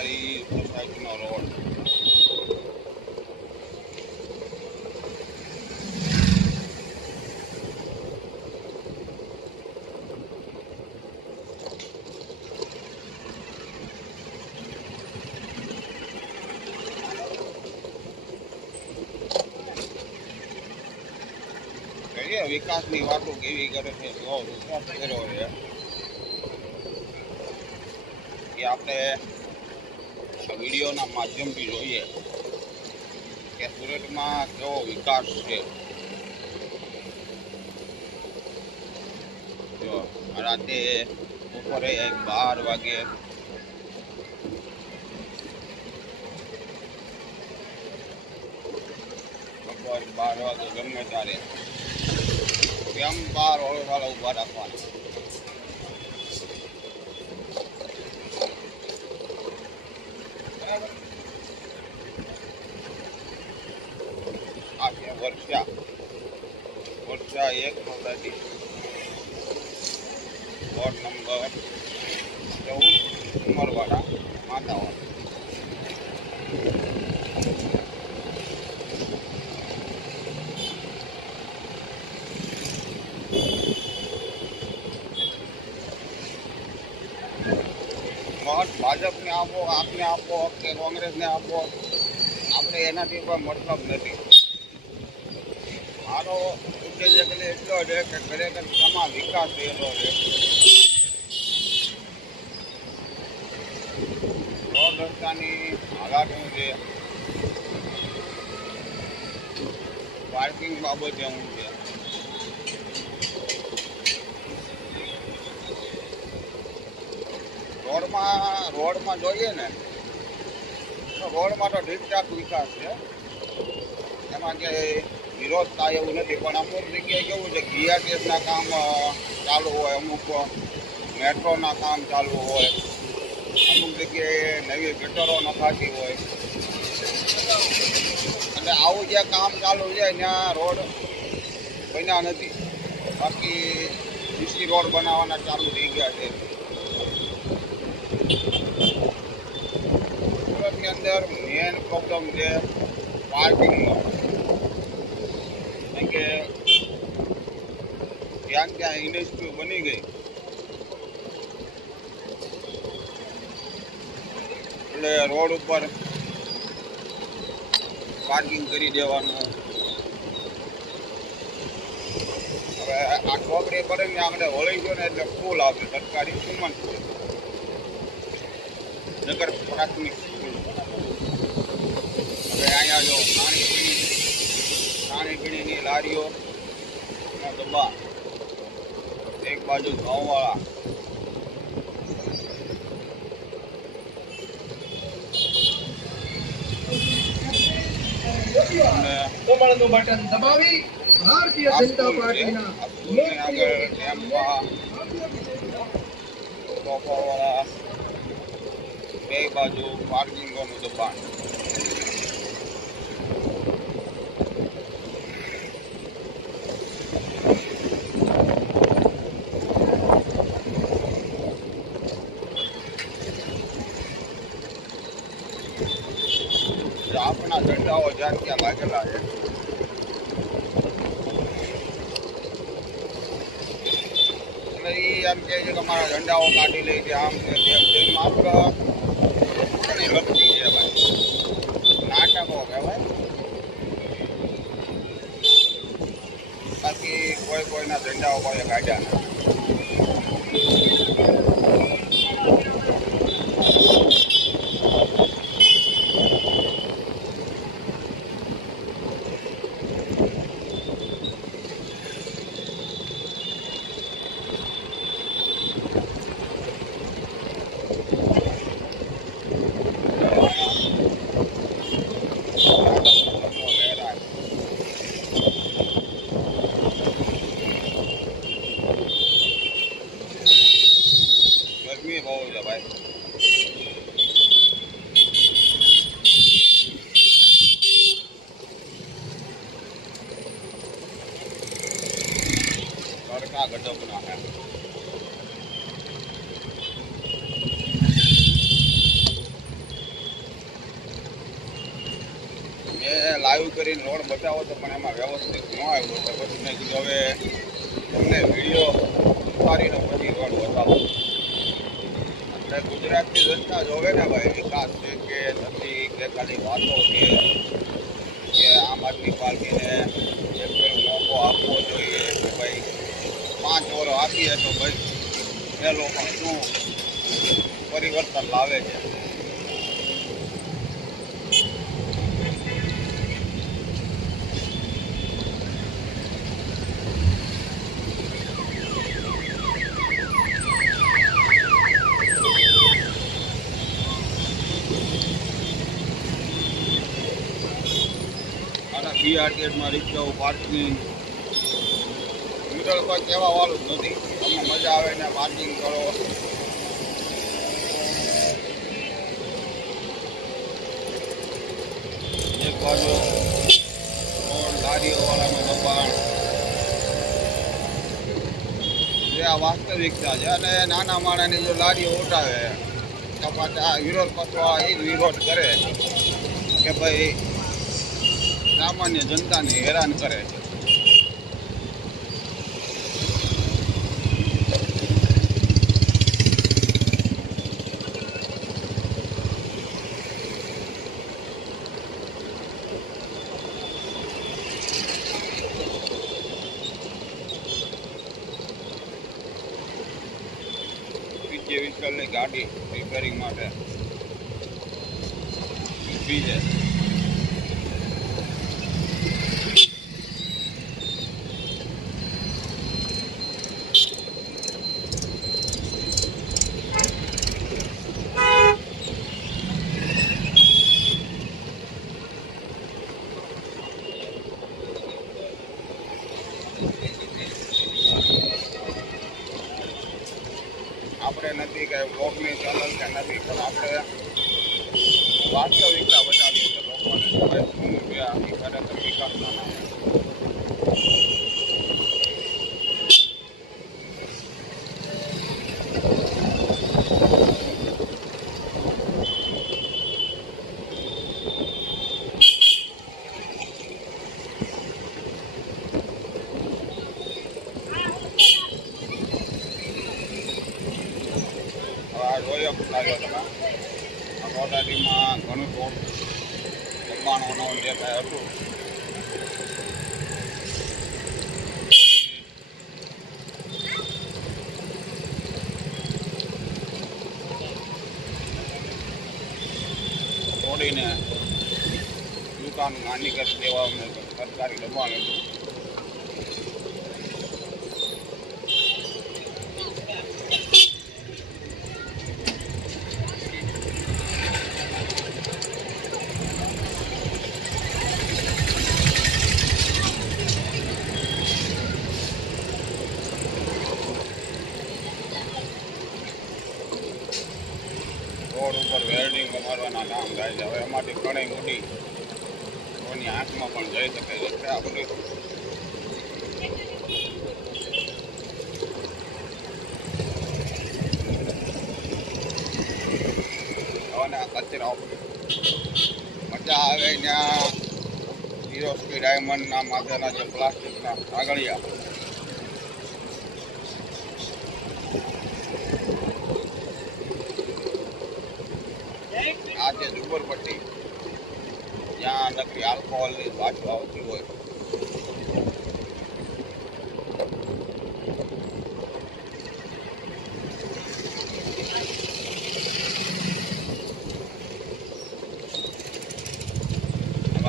અમારી સોસાયટીનો રોડ. વિકાસની વાતો કેવી કરે છે, જો વિકાસ કર્યો છે એ આપણે વિડીયોના માધ્યમથી જોઈએ કે સુરતમાં કેવો વિકાસ છે. જો રાતે બપોરે 12 વાગે ગમે ત્યારે કેમ 12 ઓળખાલા ઊભા રાખવાના. આ છે વર્ષા 1 સોસાયટી, વોર્ડ નંબર 14, ઉમરવાડા, માતાવાડા. મત ભાજપને આપો, આપને આપો કે કોંગ્રેસને આપો, આપણે એનાથી કોઈ મતલબ નથી. મારો ઉદ્દેશ એટલો છે કે ખરેખર સમાજ વિકાસ થયેલો છે. રોડ રસ્તાની હાલાત શું છે, પાર્કિંગ બાબતે શું છે, રોડમાં જોઈએ ને તો રોડમાં તો ઠીકઠાક વિકાસ છે, એમાં કે વિરોધ થાય એવું નથી. પણ અમુક જગ્યાએ કેવું છે, GRTSના કામ ચાલુ હોય, અમુક મેટ્રોના કામ ચાલુ હોય, અમુક જગ્યાએ નવી ગટરો નખાતી હોય, એટલે આવું જે કામ ચાલુ છે ત્યાં રોડ બન્યા નથી. બાકી CC રોડ બનાવવાના ચાલુ થઈ ગયા છે. સુરતની અંદર મેન પ્રોબ્લેમ છે પાર્કિંગનો. કેમ કે ત્યાં ઇન્ડસ્ટ્રી બની ગઈ એટલે રોડ ઉપર પાર્કિંગ કરી દેવાનું. હવે આ ચોકડી પર ને આપણે વળી ગયો ને એટલે સ્કૂલ આવશે, સરકારી સુમન સ્કૂલ, નગર પ્રાથમિક સ્કૂલ. હવે અહીંયા જો ખાણીપીણીની લારીઓ દબાણ, એક બાજુ ઘઉંવાળા, કમળનું બટન દબાવી ભારતીય જનતા પાર્ટીના આગળ ટેમ્પા, ટોપાવાળા, બે બાજુ પાર્કિંગોનું દબાણ. આપણા ઝંડાઓ જ્યાં ત્યાં લાગેલા છે. એટલે એ એમ કહે છે કે અમારા ઝંડાઓ કાઢી લે છે, આમ છે તેમ છે. માત્ર લગતી છે ભાઈ, નાટકો કહેવાય. બાકી કોઈના ઝંડાઓ કોઈ કાઢ્યા નથી. ગરમી બહુ છે ભાઈ. તડકા ગજબના છે. લાઈવ કરીને રોડ બતાવો તો પણ એમાં વ્યવસ્થિત ન આવ્યો તો પછી મેં કીધું હવે તમને વિડીયો ઉતારીને પછી રોડ બતાવો. એટલે ગુજરાતની જનતા જોવે ને ભાઈ વિકાસ છે કે નથી કે ખાલી વાતો છે કે આમ આદમી પાર્ટીને એક ફેર મોકો આપવો જોઈએ કે ભાઈ 5 વર્ષ આપીએ તો ભાઈ એ લોકો શું પરિવર્તન લાવે છે. અને BRTમાં રિક્ષાઓ પાર્કિંગ મિડલ કોઈ કહેવા વાળું જ નથી. તમને મજા આવે ને પાર્કિંગ કરો. એક બાજુ લારીઓવાળાનું દબાણ જે આ વાસ્તવિકતા છે. અને નાના માણસની જો લારીઓ ઉઠાવે તો પાછા વિરોધ પક્ષો એ જ વિરોધ કરે કે ભાઈ સામાન્ય જનતાને હેરાન કરે છે. જે વિકલની ગાડી રિપેરિંગ માટે ઊભી છે. આપણે નથી કે બ્લોગની ચેનલ કે નથી પણ આપણે વાસ્તવિકતા બતાવીએ છીએ લોકોને શું છે આની ખરેખર વિકાસના નામે. જોયો લાગ્યો તમે રોટારીમાં ઘણું દબાણોનું જે કાંઈ હતું તોડીને દુકાન નાની કરી દેવાનું સરકારી દબાણ હતું. રોડ ઉપર વેલ્ડિંગ મારવાના કામ થાય છે. હવે એમાંથી ઘણી મોટી કોઈની આંખમાં પણ જઈ શકે છે આ બધું. હવે કચરા મજા આવે ત્યાં 0 સ્પીડ ડાયમંડના માથેના જે પ્લાસ્ટિકના કાગળિયા આ છે ઝુંપડપટ્ટી જ્યાં નકરી આલ્કોહોલની બાટલો આવતી હોય.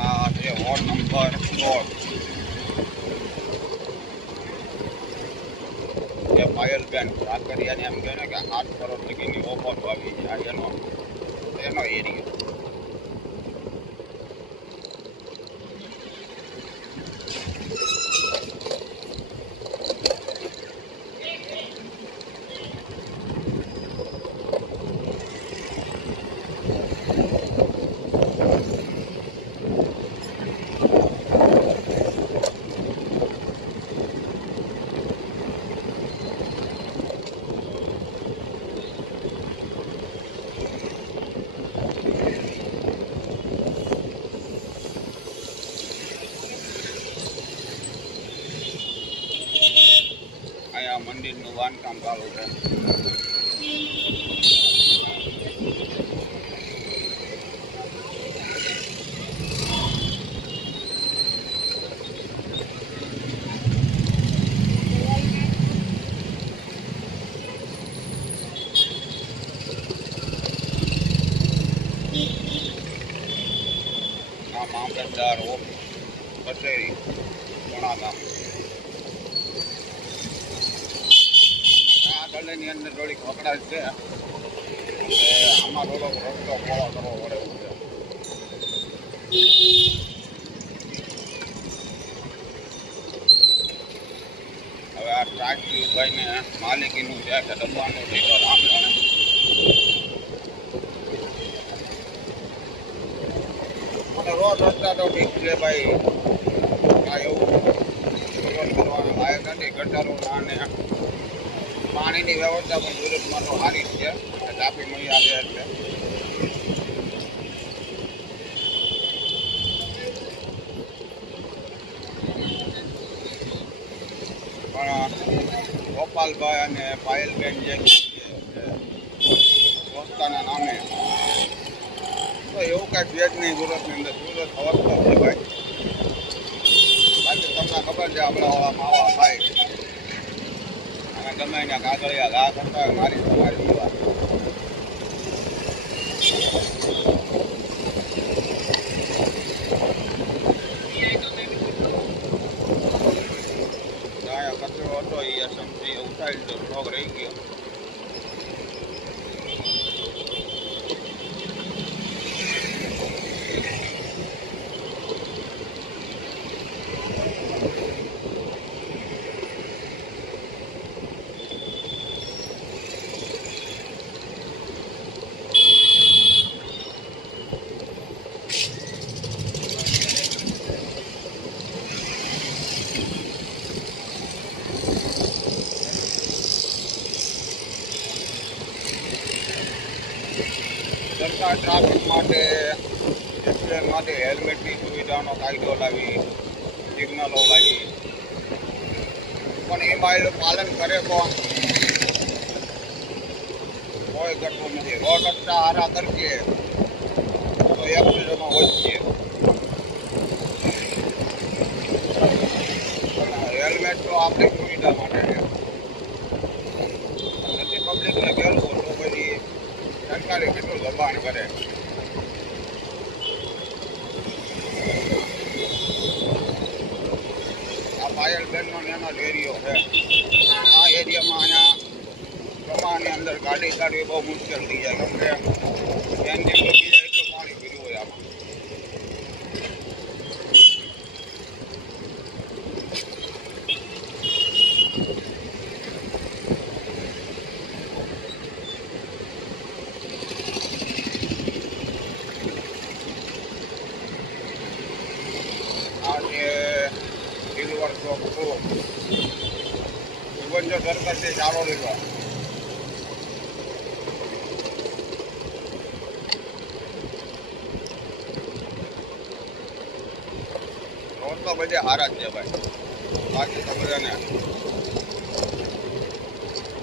આ છે વોર્ડ નંબર 16 એ પાયલબેન કાકરિયાને એમ કહે ને કે 8 કરોડ લગીની ઓફર આવી છે. એનો એરિયો મંદિરનું બાંધકામ ચાલુ છે. આ મામલતદાર કચેરી ગુણાગામ. આ ગલીની અંદર થોડીક વકડાટ છે, આમાં થોડોક રસ્તો પહોળો કરવો પડે એવું છે. હવે આ ટ્રાફિક ભાઈને માલિકીનું છે કે દબાણનું છે તો રામ જાણે. અને રોડ રસ્તા તો ઠીક છે ભાઈ, આ એવું રોડ કરવાનું લાયક નથી. ગટરોના અને પાણીની વ્યવસ્થા પણ સુરતમાં તો સારી જ છે, તાપી મળી આવે એટલે. પણ ગોપાલભાઈ અને પાયલબેન જે પોતાના નામે તો એવું કાંઈ ભેદ નહીં સુરતની અંદર. સુરત અવસ્થા છે ભાઈ. બાકી તમને ખબર છે આપણા માવા ખાય અને ગમે ત્યાં કાગળિયા ઘા કરતા હોય મારી તમારી વાત. કચરો હતો એ અસમથી ઉઠાવી લીધો, સ્ટોક રહી ગયો. સરકાર ટ્રાફિક માટે એક્સિડન્ટ માટે હેલ્મેટની સુવિધાનો કાયદો લાવી, સિગ્નલો લાવી, પણ એમાં એ લોકો પાલન કરે કોણ? કોઈ કરતું નથી. રોડ રસ્તા સારા કરીએ તો એક્સિડન્ટમાં વધશે. હેલ્મેટ તો આપણી સુવિધા માટે છે. નથી પબ્લિકને કહેવું તો પછી સરકારે કેટલું દબાણ કરે. આ પાયલબેનનો નાનો એરિયો છે. આ એરિયામાં અહીંયા પ્રમાણની અંદર ગાડી કાઢવી બહુ મુશ્કેલ થઈ જાય, કેમ કે એન્જિન ડૂબી જાય એટલું પાણી ભર્યું હોય આમાં. સિલ્વર ચોક સુગંજો સરકારથી ચાલો લીધો. રોડ તો બધે હારા જ છે ભાઈ, બાકી તો બધાને